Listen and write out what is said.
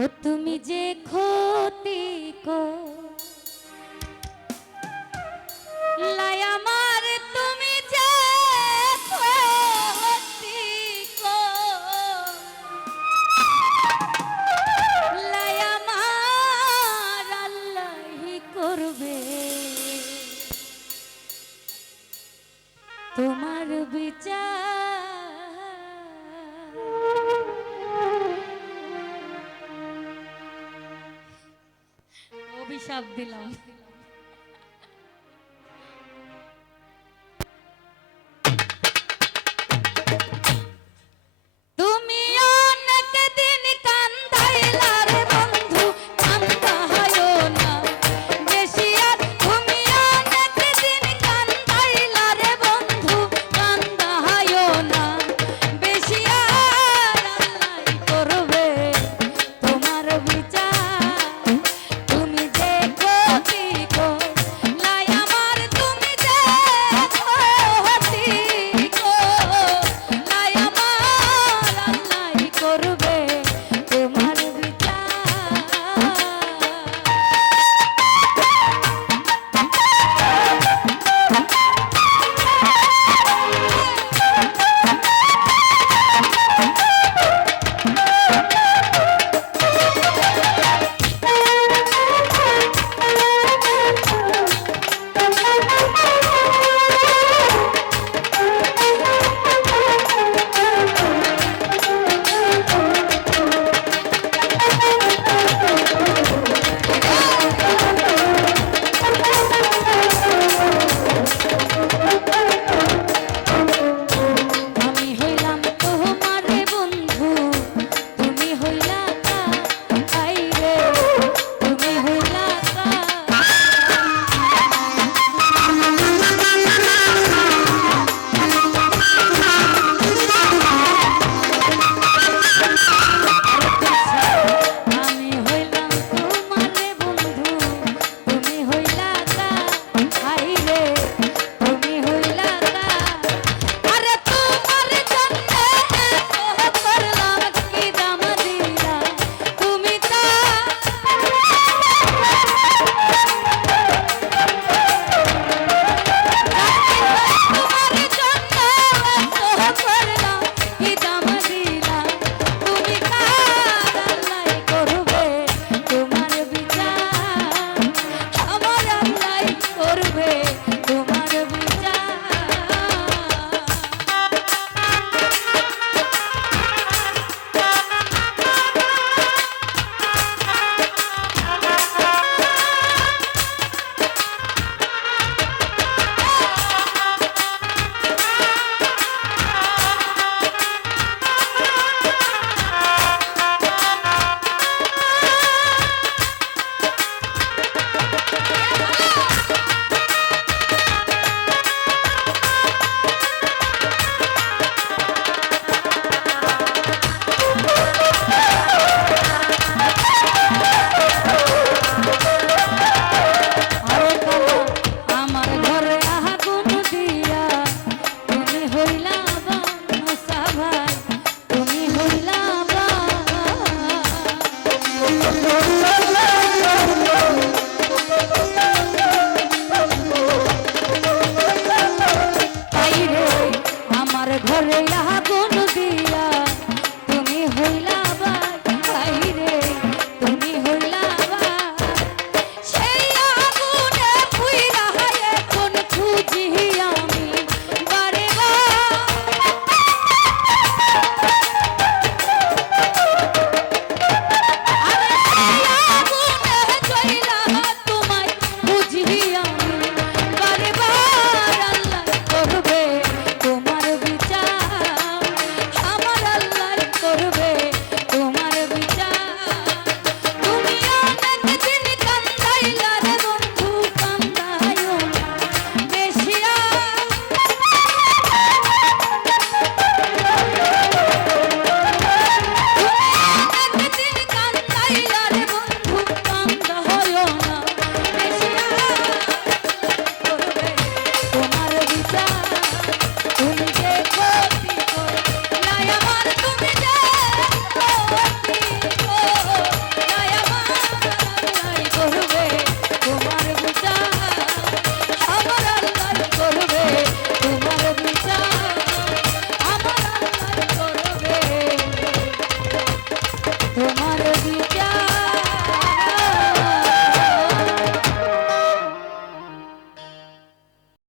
ও তুমি যে ক্ষতি কো আমার তুমি যে ক্ষতি কো আমার আল্লাহি করবে। তোমার বিচার অভিশাপ দিলাম। Hey.